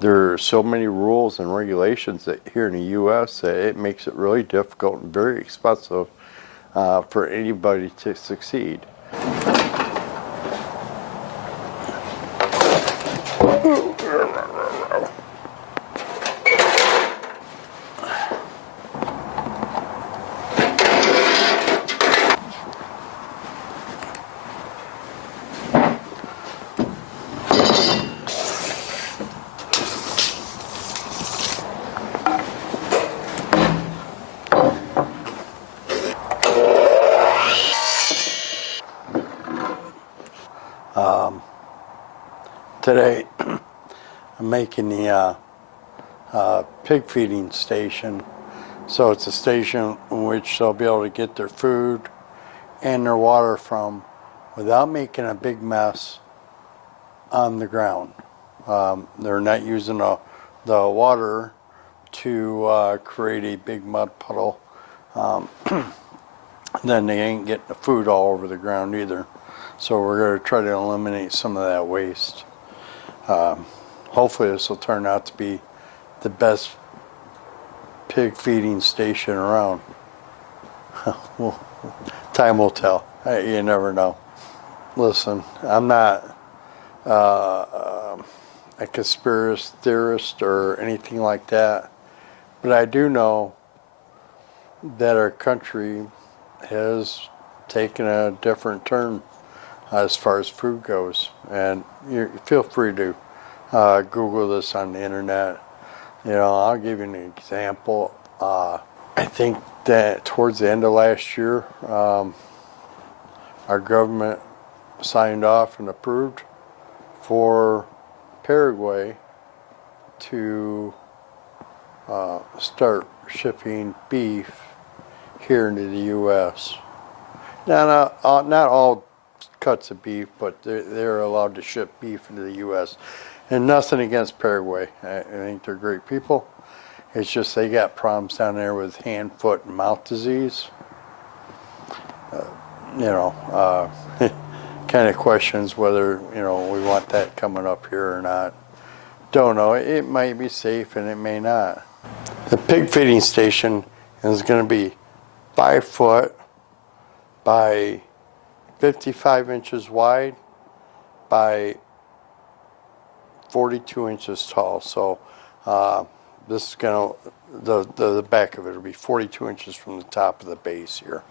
there are so many rules and regulations that here in the U.S. that it makes it really difficult and very expensive for anybody to succeed. Today, I'm making the pig feeding station. So it's a station in which they'll be able to get their food and their water from without making a big mess on the ground. They're not using the water to create a big mud puddle. Then they ain't getting the food all over the ground either. So we're going to try to eliminate some of that waste. Hopefully this will turn out to be the best pig feeding station around. Well, time will tell. You never know. Listen, I'm not a conspiracy theorist or anything like that, but I do know that our country has taken a different turn as far as food goes, and you feel free to Google this on the internet. You know, I'll give you an example. I think that towards the end of last year, our government signed off and approved for Paraguay to start shipping beef here into the U.S. Now, not all cuts of beef, but they're allowed to ship beef into the U.S. And nothing against Paraguay. I think they're great people. It's just they got problems down there with hand, foot, and mouth disease. Kind of questions whether, we want that coming up here or not. Don't know. It might be safe and it may not. The pig feeding station is going to be 5 foot by 55 inches wide by 42 inches tall. So this is going to, the back of it will be 42 inches from the top of the base here.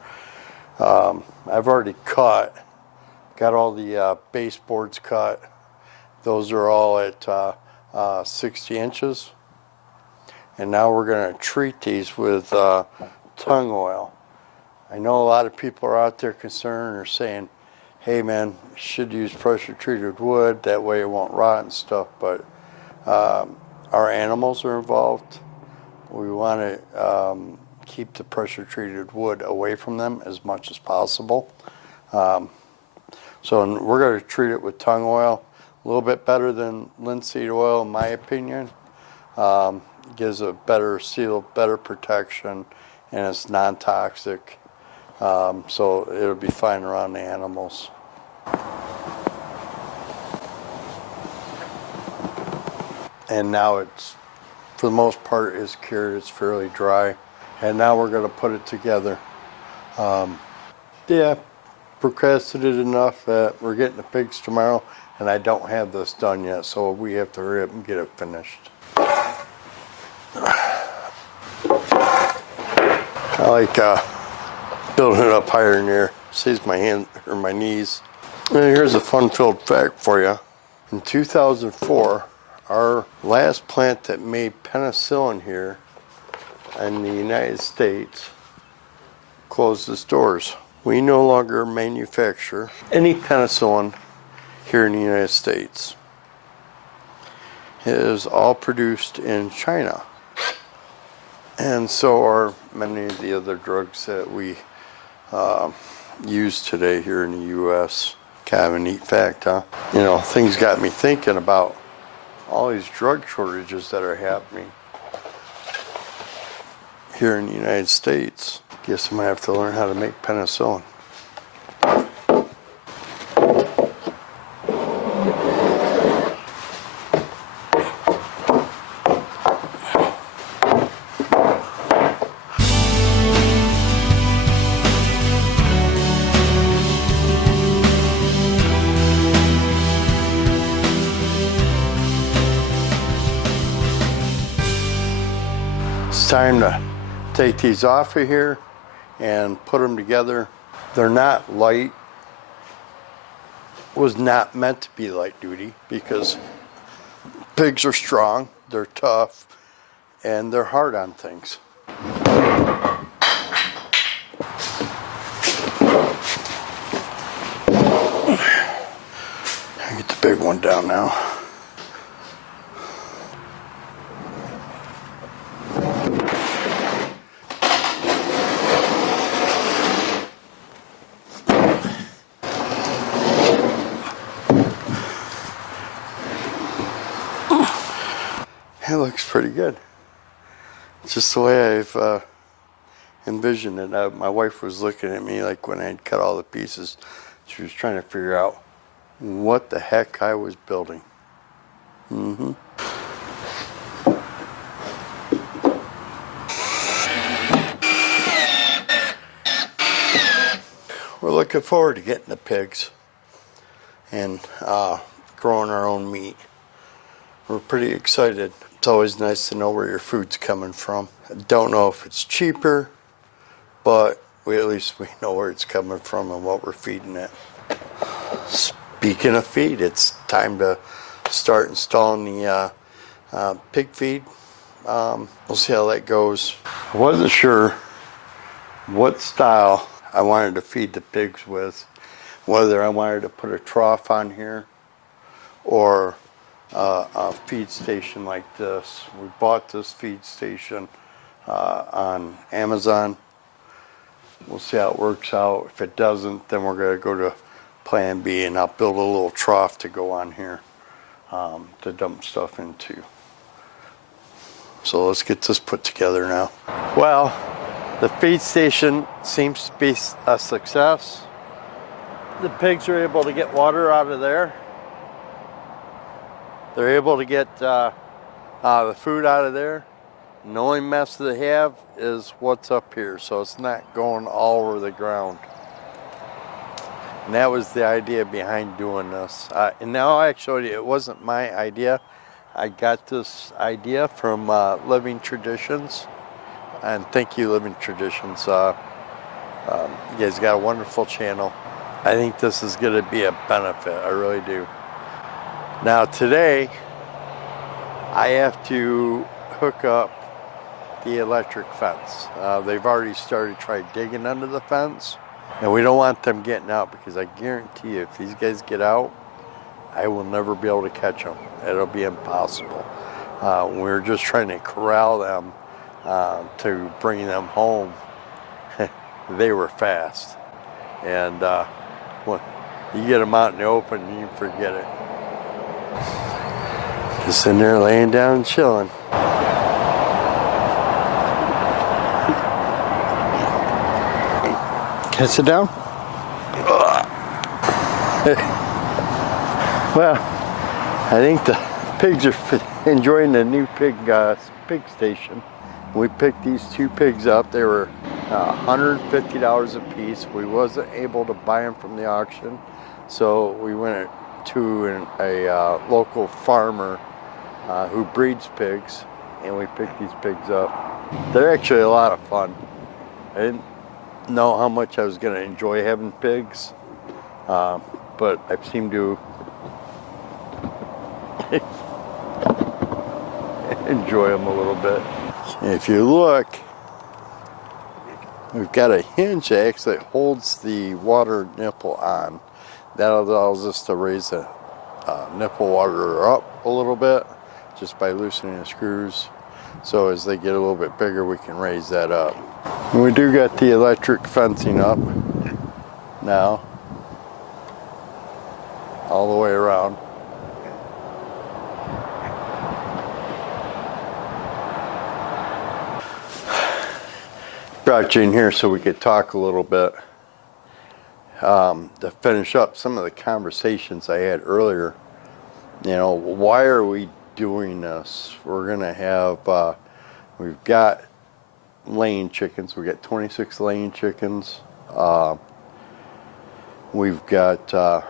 I've already got all the baseboards cut. Those are all at 60 inches. And now we're going to treat these with tung oil. I know a lot of people are out there concerned or saying, hey man, you should use pressure treated wood, that way it won't rot and stuff, but our animals are involved. We want to keep the pressure treated wood away from them as much as possible. So we're going to treat it with tung oil, a little bit better than linseed oil in my opinion. Gives a better seal, better protection, and it's non-toxic. So it'll be fine around the animals. And now it's, for the most part, is cured. It's fairly dry. And now we're going to put it together. Procrastinated enough that we're getting the pigs tomorrow, and I don't have this done yet, so we have to hurry up and get it finished. I like building it up higher in here. Saves my hand or my knees. And here's a fun-filled fact for you. In 2004, our last plant that made penicillin here in the United States closed its doors. We no longer manufacture any penicillin here in the United States. It is all produced in China. And so are many of the other drugs that we use today here in the U.S. Kind of a neat fact, huh? Things got me thinking about all these drug shortages that are happening here in the United States. Guess I'm going to have to learn how to make penicillin. It's time to take these off of here and put them together. They're not light. Was not meant to be light duty because pigs are strong, they're tough, and they're hard on things. I get the big one down now. It looks pretty good. It's just the way I've envisioned it. My wife was looking at me like when I had cut all the pieces. She was trying to figure out what the heck I was building. We're looking forward to getting the pigs and growing our own meat. We're pretty excited. It's always nice to know where your food's coming from. I don't know if it's cheaper, but at least we know where it's coming from and what we're feeding it. Speaking of feed, it's time to start installing the pig feed. We'll see how that goes. I wasn't sure what style I wanted to feed the pigs with, whether I wanted to put a trough on here or a feed station like this. We bought this feed station on Amazon. We'll see how it works out. If it doesn't, then we're going to go to plan B, and I'll build a little trough to go on here to dump stuff into. So let's get this put together now. Well, the feed station seems to be a success. The pigs are able to get water out of there. They're able to get the food out of there. And the only mess they have is what's up here, so it's not going all over the ground. And that was the idea behind doing this. And now actually it wasn't my idea. I got this idea from Living Traditions. And thank you, Living Traditions. You guys got a wonderful channel. I think this is going to be a benefit. I really do. Now today, I have to hook up the electric fence. They've already started trying digging under the fence, and we don't want them getting out because I guarantee you, if these guys get out, I will never be able to catch them. It'll be impossible. We're just trying to corral them to bring them home. They were fast, and when you get them out in the open, you can forget it. Just sitting there laying down and chilling. Can I sit down? Well, I think the pigs are enjoying the new pig station. We picked these two pigs up. They were $150 a piece. We wasn't able to buy them from the auction, so we went to a local farmer who breeds pigs, and we picked these pigs up. They're actually a lot of fun. I didn't know how much I was going to enjoy having pigs, but I seem to enjoy them a little bit. If you look, we've got a hinge that actually holds the water nipple on. That allows us to raise the nipple water up a little bit just by loosening the screws. So as they get a little bit bigger, we can raise that up. And we do got the electric fencing up now, all the way around. Brought you in here so we could talk a little bit to finish up some of the conversations I had earlier. You know, why are we doing this? We're gonna have we've got laying chickens. We got 26 laying chickens. We've got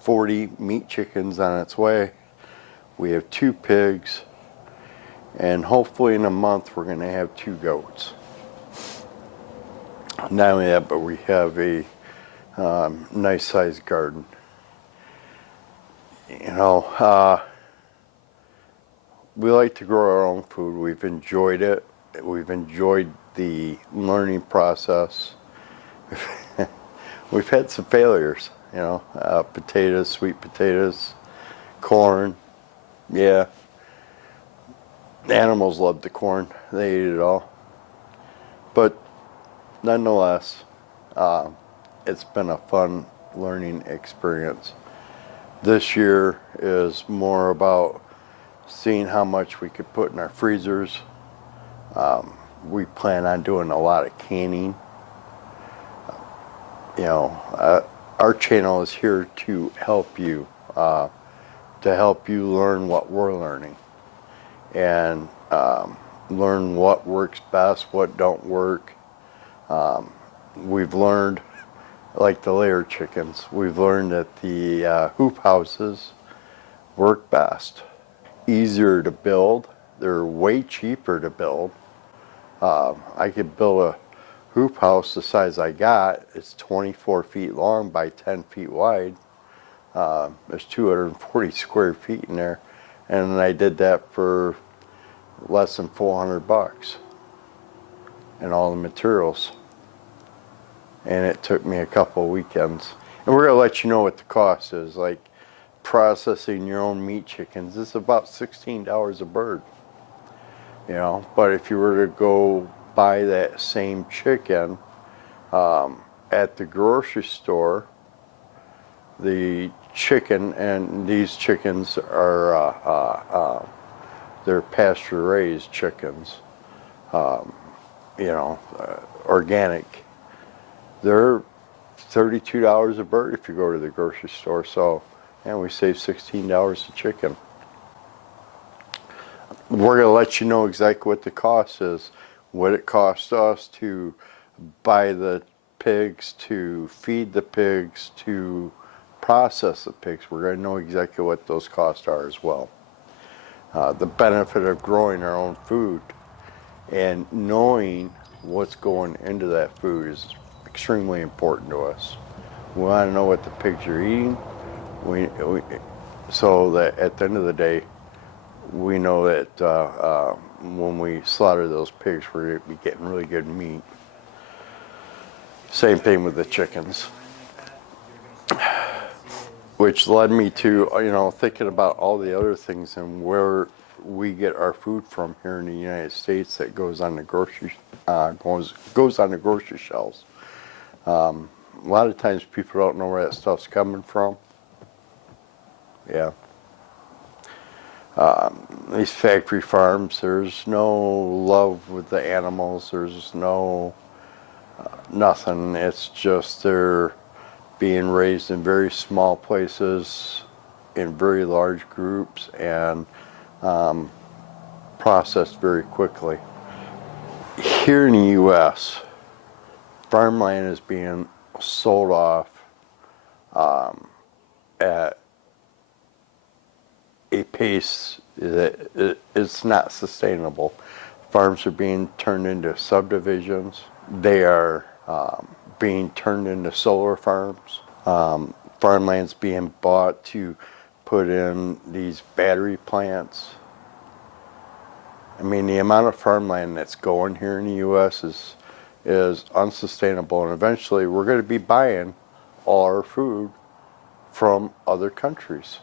40 meat chickens on its way. We have 2 pigs, And hopefully in a month we're going to have 2 goats. Not only that, but we have a nice sized garden. You know, we like to grow our own food. We've enjoyed it. We've enjoyed the learning process. We've had some failures, you know, potatoes, sweet potatoes, corn. Yeah. The animals loved the corn. They ate it all. But nonetheless, it's been a fun learning experience. This year is more about seeing how much we could put in our freezers. We plan on doing a lot of canning. You know, our channel is here to help you learn what we're learning, and learn what works best, what don't work. We've learned, like the layer chickens, we've learned that the hoop houses work best. Easier to build. They're way cheaper to build. I could build a hoop house the size I got. It's 24 feet long by 10 feet wide. There's 240 square feet in there, and I did that for less than $400 and all the materials. And it took me a couple of weekends. And we're gonna let you know what the cost is. Like processing your own meat chickens is about $16 a bird. You know, but if you were to go buy that same chicken at the grocery store, the chicken, and these chickens are they're pasture raised chickens, you know, organic. They're $32 a bird if you go to the grocery store. So, and we save $16 a chicken. We're going to let you know exactly what the cost is, what it costs us to buy the pigs, to feed the pigs, to process the pigs. We're going to know exactly what those costs are as well. The benefit of growing our own food and knowing what's going into that food is extremely important to us. We want to know what the pigs are eating, so that at the end of the day, we know that when we slaughter those pigs, we're going to be getting really good meat. Same thing with the chickens. Which led me to, you know, thinking about all the other things and where we get our food from here in the United States that goes on the grocery goes on the grocery shelves. A lot of times people don't know where that stuff's coming from. Yeah. These factory farms, there's no love with the animals. There's no nothing. It's just they're being raised in very small places, in very large groups, and processed very quickly. Here in the U.S., farmland is being sold off at a pace that it's not sustainable. Farms are being turned into subdivisions. They are being turned into solar farms. Farmland's being bought to put in these battery plants. I mean, the amount of farmland that's going here in the U.S. is unsustainable, and eventually we're going to be buying all our food from other countries.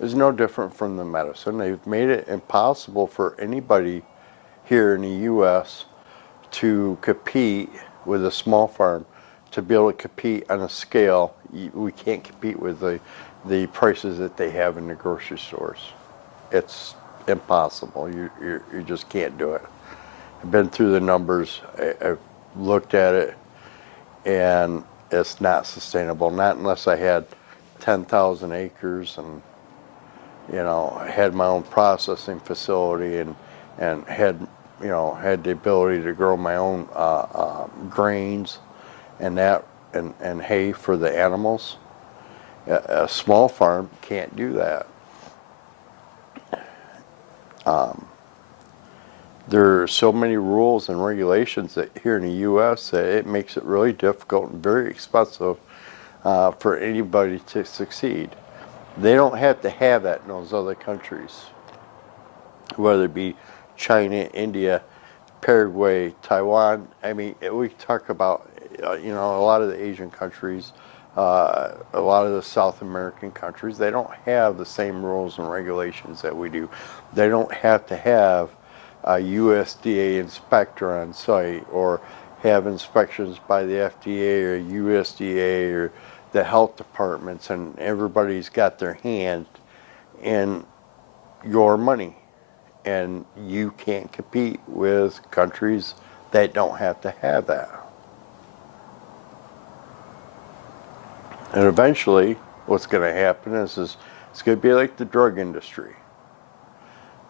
It's no different from the medicine. They've made it impossible for anybody here in the U.S. to compete with a small farm, to be able to compete on a scale. We can't compete with the prices that they have in the grocery stores. It's impossible. You just can't do it. I've been through the numbers. I've looked at it, and it's not sustainable. Not unless I had 10,000 acres and, you know, had my own processing facility and had, you know, had the ability to grow my own grains and hay for the animals. A small farm can't do that. There are so many rules and regulations that here in the U.S. that it makes it really difficult and very expensive for anybody to succeed. They don't have to have that in those other countries, whether it be China, India, Paraguay, Taiwan. I mean, we talk about, you know, a lot of the Asian countries, a lot of the South American countries, they don't have the same rules and regulations that we do. They don't have to have a USDA inspector on site or have inspections by the FDA or USDA or the health departments, and everybody's got their hand in your money. And you can't compete with countries that don't have to have that. And eventually, what's going to happen is it's going to be like the drug industry.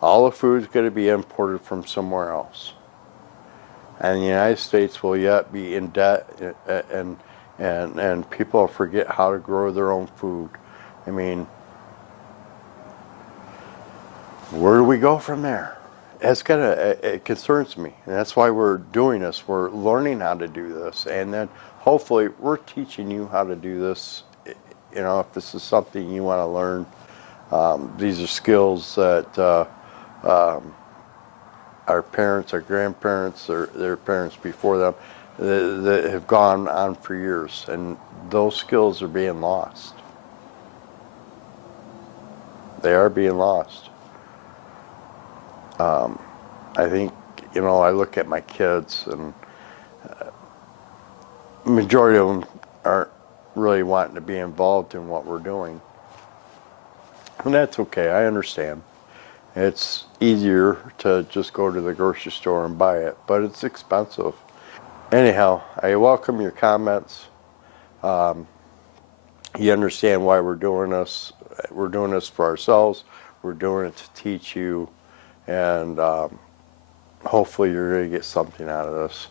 All the food is going to be imported from somewhere else. And the United States will yet be in debt, and people forget how to grow their own food. I mean, where do we go from there? It concerns me, and that's why we're doing this. We're learning how to do this, and then hopefully we're teaching you how to do this. You know, if this is something you want to learn, these are skills that our parents, our grandparents, their parents before them, that have gone on for years, and those skills are being lost. They are being lost. I think, you know, I look at my kids, and the majority of them aren't really wanting to be involved in what we're doing. And that's okay, I understand. It's easier to just go to the grocery store and buy it, but it's expensive. Anyhow, I welcome your comments. You understand why we're doing this. We're doing this for ourselves. We're doing it to teach you, and hopefully you're going to get something out of this.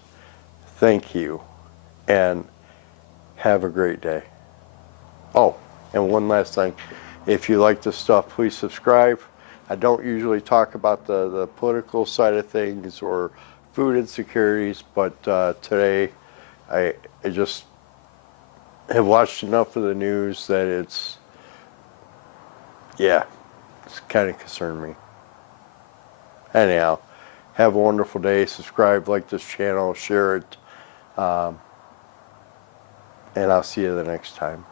Thank you, and have a great day. Oh, and one last thing. If you like this stuff, please subscribe. I don't usually talk about the political side of things or food insecurities, but today I just have watched enough of the news that it's kind of concerned me. Anyhow, have a wonderful day. Subscribe, like this channel, share it, and I'll see you the next time.